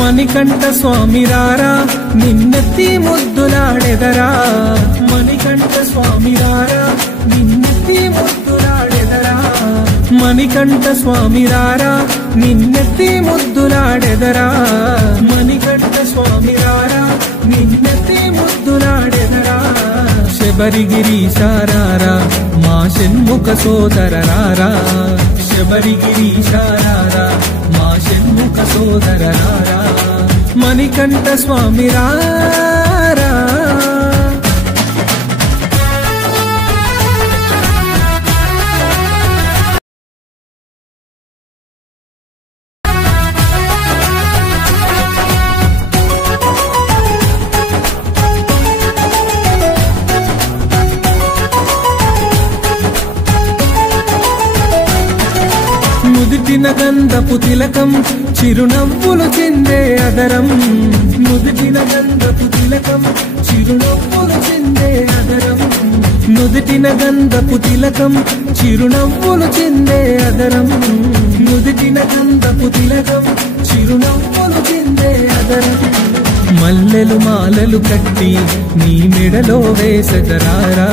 మణికంఠ స్వామి రారా నిన్నెత్తి ముద్దులాడెదరా మణికంఠ స్వామి రారా నిన్నెత్తి ముద్దులాడెదరా మణికంఠ స్వామి రారా నిన్నెత్తి ముద్దులాడెదరా మణికంఠ స్వామి రారా నిన్నెత్తి ముద్దులాడెదరా శబరిగిరీశారారా మా షణ్ముఖ సోదరరారా శబరిగిరీశారారా మా షణ్ముఖ సోదరరారా మణికంఠ స్వామి రారా నుదిటిన గంధపు తిలకం చిరునవ్వులు చిందే అదరం నుదిటిన గంధపు తిలకం చిరునవ్వులు చిందే అదరం నుదిటిన గంధపు తిలకం చిరునవ్వులు చిందే అదరం నుదిటిన గంధపు తిలకం చిరునవ్వులు చిందే అదరం మల్లెలు మాలలు కట్టి నీ మెడలో వేసెదరారా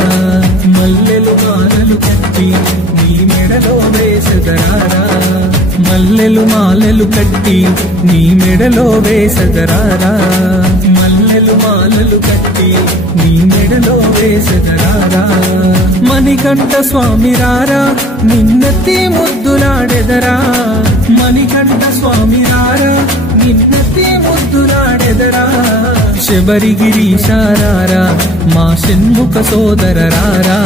మల్లెలు మాలలు కట్టి నీ మెడలో వేసెదరారా మల్లెలు మాలలు కట్టి నీ మెడలో వేసెదరారా మల్లెలు మాలలు కట్టి నీ మెడలో వేసెదరారా మణికంఠ స్వామి రారా నిన్నెత్తి ముద్దులాడెదరా మణికంఠ స్వామి రారా నిన్నెత్తి ముద్దులాడెదరా శబరిగిరీశారారా మా షణ్ముఖ సోదరరారా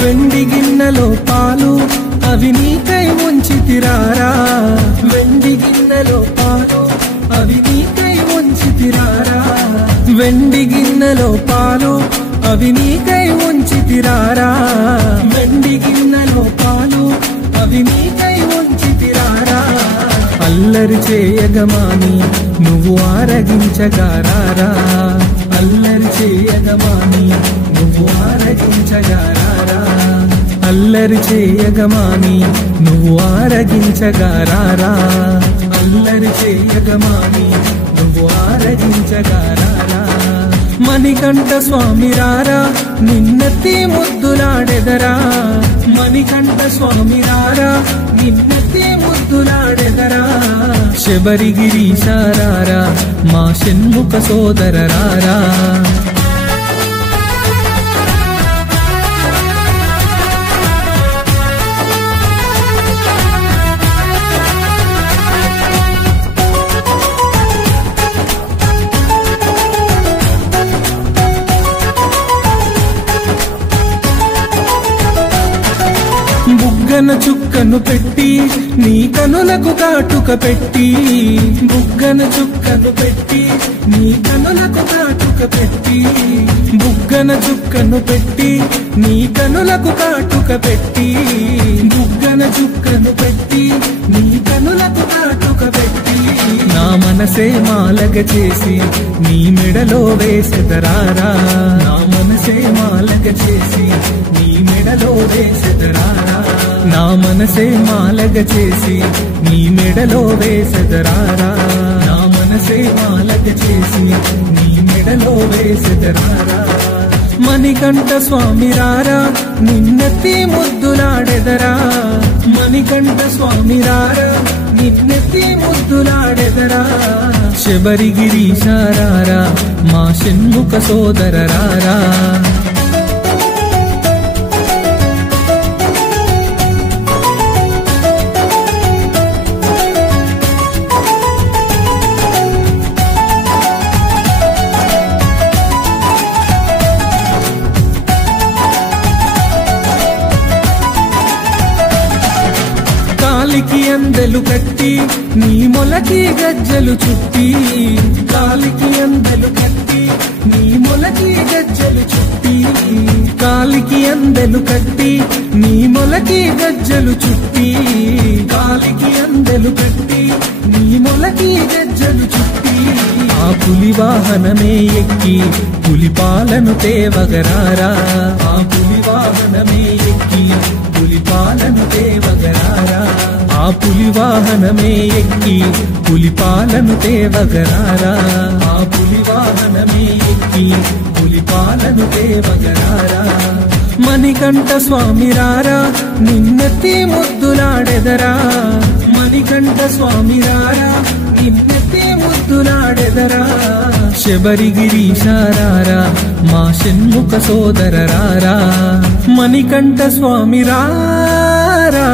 వెండి గిన్నెలో పాలు అవి నీకై ఉంచితిరారా వెండి గిన్నెలో పాలు అవి నీకై ఉంచితిరారా వెండి గిన్నెలో పాలు అవి నీకై ఉంచితిరారా వెండి గిన్నెలో పాలు అవి నీకై ఉంచితిరారా అల్లరి చేయగమాని నువ్వు ఆరగించగారారా అల్లరి చేయగమాని నువ్వు ఆరగించగారారా అల్లరి చేయగమాని నువ్వు ఆరగించగారారా అల్లరి చేయగమాని నువ్వు ఆరగించగారారా మణికంఠ స్వామి రారా నిన్నెత్తి ముద్దులాడెదరా మణికంఠ స్వామి రారా నిన్నెత్తి ముద్దులాడెదరా శబరిగిరీశారారా మా షణ్ముఖ సోదరరారా బుగ్గన చుక్కను పెట్టి నీ కనులకు కాటుక పెట్టి బుగ్గన చుక్కను పెట్టి నీ కనులకు కాటుక పెట్టి బుగ్గన చుక్కను పెట్టి నీ కనులకు కాటుక పెట్టి బుగ్గన చుక్కను పెట్టి నీ కనులకు కాటుక పెట్టి నా మనసే మాలగ చేసి నీ మెడలో వేసెదరారా నా మనసే మాలగ చేసి నీ మెడలో వేసెదరారా నా మనసే మాలగ చేసి నీ మెడలో వేసెదరారా నా మనసే మాలగ చేసి నీ మెడలో వేసెదరారా మణికంఠ స్వామి రారా నిన్నెత్తి ముద్దులాడెదరా మణికంఠ స్వామి రారా నిన్నెత్తి ముద్దులాడెదరా శబరిగిరీశారారా మా షణ్ముఖ సోదరరారా కాలికి అందెలు కట్టి నీ మొలకి గజ్జలు చుట్టి కాలికి అందెలు కట్టి నీ మొలకి గజ్జలు చుట్టి కాలికి అందెలు కట్టి నీ మొలకి గజ్జలు చుట్టి కాలికి అందెలు కట్టి నీ మొలకి గజ్జలు చుట్టి ఆ పులి వాహనమే ఎక్కి పులి పాలను తేవగరారా ఆ పులి వాహనమే ఎక్కి పులి పాలను తేవగరారా ఆ పులి వాహనమే ఎక్కి పులి పాలను తేవగరారా ఆ పులి వాహనమే ఎక్కి పులి పాలను తేవగరారా మణికంఠ స్వామి రారా నిన్నెత్తి ముద్దులాడెదరా మణికంఠ స్వామి రారా నిన్నెత్తి ముద్దులాడెదరా శబరిగిరీశారారా మా షణ్ముఖ సోదర రారా మణికంఠ స్వామి రారా